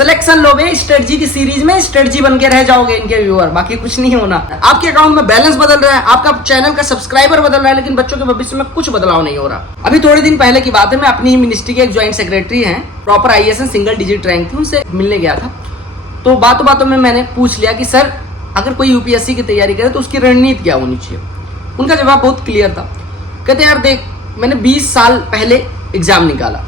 Selection लोगे strategy की series में, स्ट्रेटजी बन के रह जाओगे इनके व्यूअर, बाकी कुछ नहीं होना। आपके अकाउंट में बैलेंस बदल रहा है, आपका चैनल का सब्सक्राइबर बदल रहा है, लेकिन बच्चों के भविष्य में कुछ बदलाव नहीं हो रहा। अभी थोड़े दिन पहले की बात है, मैं अपनी मिनिस्ट्री के एक ज्वाइंट सेक्रेटरी हैं, proper IAS single digit rank थी, उनसे मिलने गया था। तो बातों बातों में मैंने पूछ लिया कि सर अगर कोई UPSC की तैयारी करे तो उसकी रणनीति क्या होनी चाहिए। उनका जवाब बहुत क्लियर था। कहते यार देख, मैंने 20 साल पहले एग्जाम निकाला,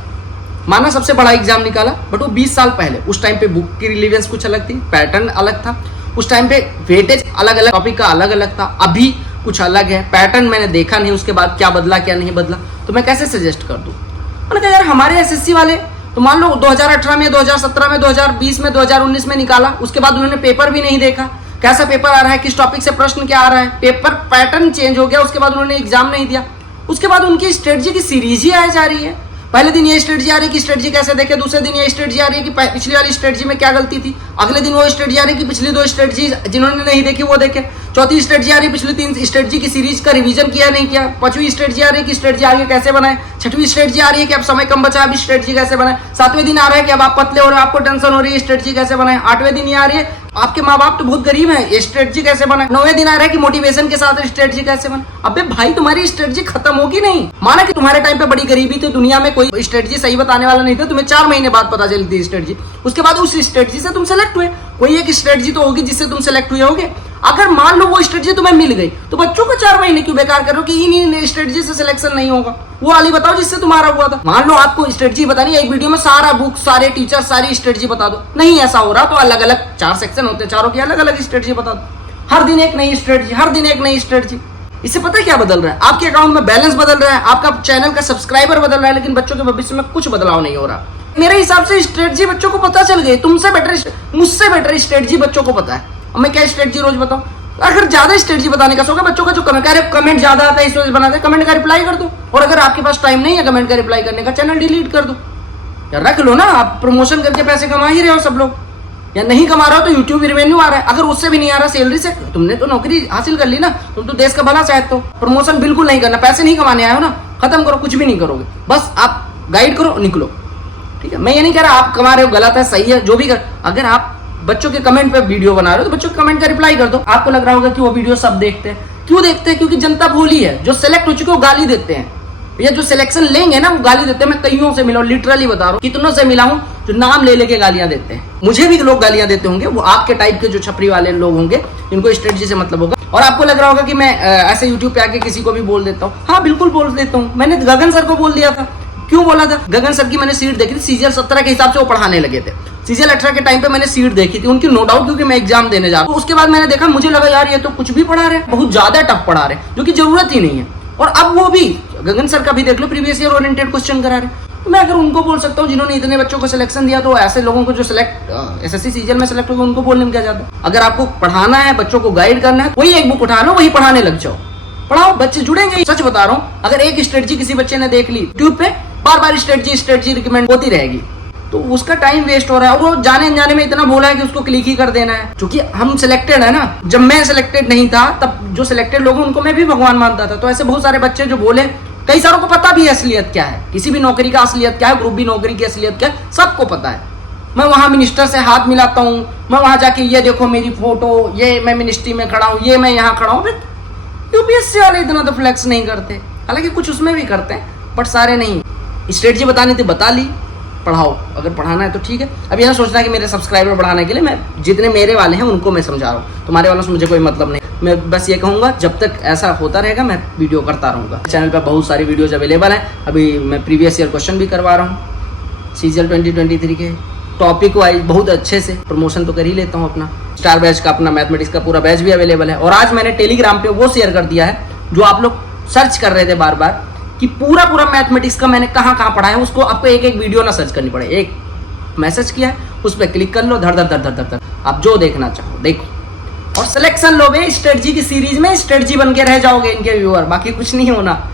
माना सबसे बड़ा एग्जाम निकाला, बट वो 20 साल पहले, उस टाइम पे बुक की रिलीवेंस कुछ अलग थी, पैटर्न अलग था, उस टाइम पे वेटेज अलग अलग टॉपिक का अलग अलग था, अभी कुछ अलग है, पैटर्न मैंने देखा नहीं, उसके बाद क्या बदला क्या नहीं बदला, तो मैं कैसे सजेस्ट कर दूं। मैंने कहा यार हमारे SSC वाले तो मान लो 2018 में, 2017 में, 2020 में, 2019 में निकाला, उसके बाद उन्होंने पेपर भी नहीं देखा, कैसा पेपर आ रहा है, किस टॉपिक से प्रश्न क्या आ रहा है, पेपर पैटर्न चेंज हो गया, उसके बाद उन्होंने एग्जाम नहीं दिया, उसके बाद उनकी स्ट्रेटजी की सीरीज ही आ जा रही है। पहले दिन ये स्ट्रेटजी आ रही है कि स्ट्रेटजी कैसे देखे, दूसरे दिन ये स्ट्रेटजी आ रही है कि पिछली वाली स्ट्रेटजी में क्या गलती थी, अगले दिन वो स्ट्रेटजी आ रही है कि पिछली 2 स्ट्रेटजी जिन्होंने नहीं देखी वो देखे, चौथी स्ट्रेटजी आ रही है पिछली 3 स्ट्रेटजी की सीरीज का रिवीजन किया नहीं किया, 5वीं स्ट्रेटजी आ रही है कि स्ट्रेटजी आगे कैसे बनाए, 6वीं स्ट्रेटजी आ रही है कि अब समय कम बचा, अभी स्ट्रेटजी कैसे बनाए, 7वें दिन आ रहा है कि अब आप पतले हो रहे हो, आपको टेंशन हो रही है, स्ट्रेटजी कैसे बनाए, 8वें दिन ये आ रही है आपके माँ बाप तो बहुत गरीब है, ये स्ट्रेटजी कैसे बनाए, 9वें दिन आ रहा है कि मोटिवेशन के साथ स्ट्रेटजी कैसे बनाए। अबे भाई तुम्हारी स्ट्रेटजी खत्म होगी नहीं। माना कि तुम्हारे टाइम पे बड़ी गरीबी थी, दुनिया में कोई स्ट्रेटजी सही बताने वाला नहीं था, तुम्हें 4 महीने बाद पता चली थी स्ट्रेटजी, उसके बाद उस स्ट्रेटजी से तुम सेलेक्ट हुए, कोई एक स्ट्रेटजी तो होगी जिससे तुम सेलेक्ट हुए होगे। अगर मान लो वो स्ट्रेटजी तुम्हें मिल गई तो बच्चों को 4 महीने क्यों बेकार करो कि इन स्ट्रेटजी से सिलेक्शन नहीं होगा, वो वाली बताओ जिससे तुम्हारा हुआ था। मान लो आपको स्ट्रेटजी बतानी है, एक वीडियो में सारा बुक, सारे टीचर, सारी स्ट्रेटजी बता दो, नहीं ऐसा हो रहा तो अलग अलग 4 सेक्शन होते हैं, चारों की अलग अलग स्ट्रेटजी बता दो, हर दिन एक नई स्ट्रेटजी, हर दिन एक नई स्ट्रेटजी। इससे पता है क्या बदल रहा है, आपके अकाउंट में बैलेंस बदल रहा है, आपका चैनल का सब्सक्राइबर बदल रहा है, लेकिन बच्चों के भविष्य में कुछ बदलाव नहीं हो रहा। मेरे हिसाब से स्ट्रेटजी बच्चों को पता चल गई, तुमसे बेटर, मुझसे बेटर स्ट्रेटजी बच्चों को पता है। अब मैं क्या स्ट्रेटजी रोज बताऊं, अगर ज्यादा स्ट्रेटजी बताने का शौक है बच्चों का, जो कमेंट ज्यादा आता है इस वजह से बनाते हैं, कमेंट का रिप्लाई कर दो, और अगर आपके पास टाइम नहीं है कमेंट का रिप्लाई करने का, चैनल डिलीट कर दो या रख लो ना। आप प्रमोशन करके पैसे कमा ही रहे हो सब लोग, या नहीं कमा रहे हो तो यूट्यूब रिवेन्यू आ रहा है, अगर उससे भी नहीं आ रहा, सैलरी से, तुमने तो नौकरी हासिल कर ली ना, तुम तो देश का भला चाहते हो। प्रमोशन बिल्कुल नहीं करना, पैसे नहीं कमाने आए हो ना, खत्म करो, कुछ भी नहीं करोगे, बस आप गाइड करो, निकलो, ठीक है। मैं ये नहीं कह रहा आप कमा रहे हो गलत है, सही है, जो भी कर, अगर आप बच्चों के कमेंट पे वीडियो बना रहे हो तो बच्चों के कमेंट का रिप्लाई कर दो। आपको लग रहा होगा कि वो वीडियो सब देखते हैं, क्यों देखते हैं, क्योंकि जनता भोली है, जो सेलेक्ट हो चुके वो गाली देते हैं, या जो सिलेक्शन लेंगे ना वो गाली देते हैं। मैं कईयों से मिला हूं, लिटरली बता रहा हूं, कितनों से मिला हूं जो नाम ले लेके गालियां देते हैं। मुझे भी लोग गालियां देते होंगे, वो आपके टाइप के जो छपरी वाले लोग होंगे, इनको स्ट्रेटजी से मतलब होगा। और आपको लग रहा होगा कि मैं ऐसे यूट्यूब पे आके किसी को भी बोल देता हूँ, हाँ बिल्कुल बोल देता हूँ। मैंने गगन सर को बोल दिया था, क्यों बोला था, गगन सर की मैंने सीट देखी थी, CGL 17 के हिसाब से वो पढ़ाने लगे थे, CGL 18 के टाइम पे मैंने सीट देखी थी उनकी, नो डाउट, क्योंकि मैं एग्जाम देने जा रहा हूं। उसके बाद मैंने देखा, मुझे लगा यार ये तो कुछ भी पढ़ा रहे, बहुत ज्यादा टफ पढ़ा रहे, जो कि जरूरत ही नहीं है। और अब वो भी गगन सर का भी देख लो, प्रीवियस ईयर ओरिएंटेड क्वेश्चन करा रहे। तो मैं अगर उनको बोल सकता हूँ जिन्होंने इतने बच्चों को सिलेक्शन दिया, तो ऐसे लोगों को जो सिलेक्ट SSC CGL में सिलेक्ट होगा उनको बोलने में क्या जाता है। अगर आपको पढ़ाना है, बच्चों को गाइड करना है, वही एक बुक उठा लो, वही पढ़ाने लग जाओ, पढ़ाओ, बच्चे जुड़ेंगे। सच बता रहा हूँ, अगर एक स्ट्रेटजी किसी बच्चे ने देख ली यूट्यूब पे, बार बार स्ट्रेटजी रिकमेंड होती रहेगी, तो उसका टाइम वेस्ट हो रहा है, और वो जाने अनजाने में इतना बोला है कि उसको क्लिक ही कर देना है। क्योंकि हम सिलेक्टेड है ना, जब मैं सिलेक्टेड नहीं था तब जो सिलेक्टेड लोग उनको मैं भी भगवान मानता था। तो ऐसे बहुत सारे बच्चे जो बोले, कई सारों को पता भी है असलियत क्या है, किसी भी नौकरी का असलियत क्या है, ग्रुप बी नौकरी की असलियत क्या है, सबको पता है। मैं वहां मिनिस्टर से हाथ मिलाता हूँ, मैं वहां जाके ये देखो मेरी फोटो, ये मैं मिनिस्ट्री में खड़ा हूँ, ये मैं यहाँ खड़ा हूँ। UPSC वाले इतना तो फ्लेक्स नहीं करते, हालांकि कुछ उसमें भी करते हैं, बट सारे नहीं। स्ट्रेटजी बतानी थी, बता ली, पढ़ाओ, अगर पढ़ाना है तो ठीक है। अब यह सोचना है कि मेरे सब्सक्राइबर बढ़ाने के लिए मैं जितने मेरे वाले हैं उनको मैं समझा रहा हूँ, तुम्हारे वालों से मुझे कोई मतलब नहीं। मैं बस ये कहूँगा, जब तक ऐसा होता रहेगा मैं वीडियो करता रहूँगा। चैनल पर बहुत सारी वीडियोज अवेलेबल हैं, अभी मैं प्रीवियस ईयर क्वेश्चन भी करवा रहा हूँ, CGL 2023 के टॉपिक वाइज बहुत अच्छे से प्रमोशन तो कर ही लेता हूँ अपना। स्टार बैच का, अपना मैथमेटिक्स का पूरा बैच भी अवेलेबल है। और आज मैंने टेलीग्राम पे वो शेयर कर दिया है जो आप लोग सर्च कर रहे थे बार बार, कि पूरा मैथमेटिक्स का मैंने कहाँ कहाँ पढ़ा है, उसको आपको एक एक वीडियो ना सर्च करनी पड़े, एक मैसेज किया है, उस पर क्लिक कर लो, धर धर धर धर धर धर, आप जो देखना चाहो देखो, और सिलेक्शन लोगे स्ट्रेटजी की सीरीज में, स्ट्रेटजी बन के रह जाओगे इनके व्यूअर, बाकी कुछ नहीं होना।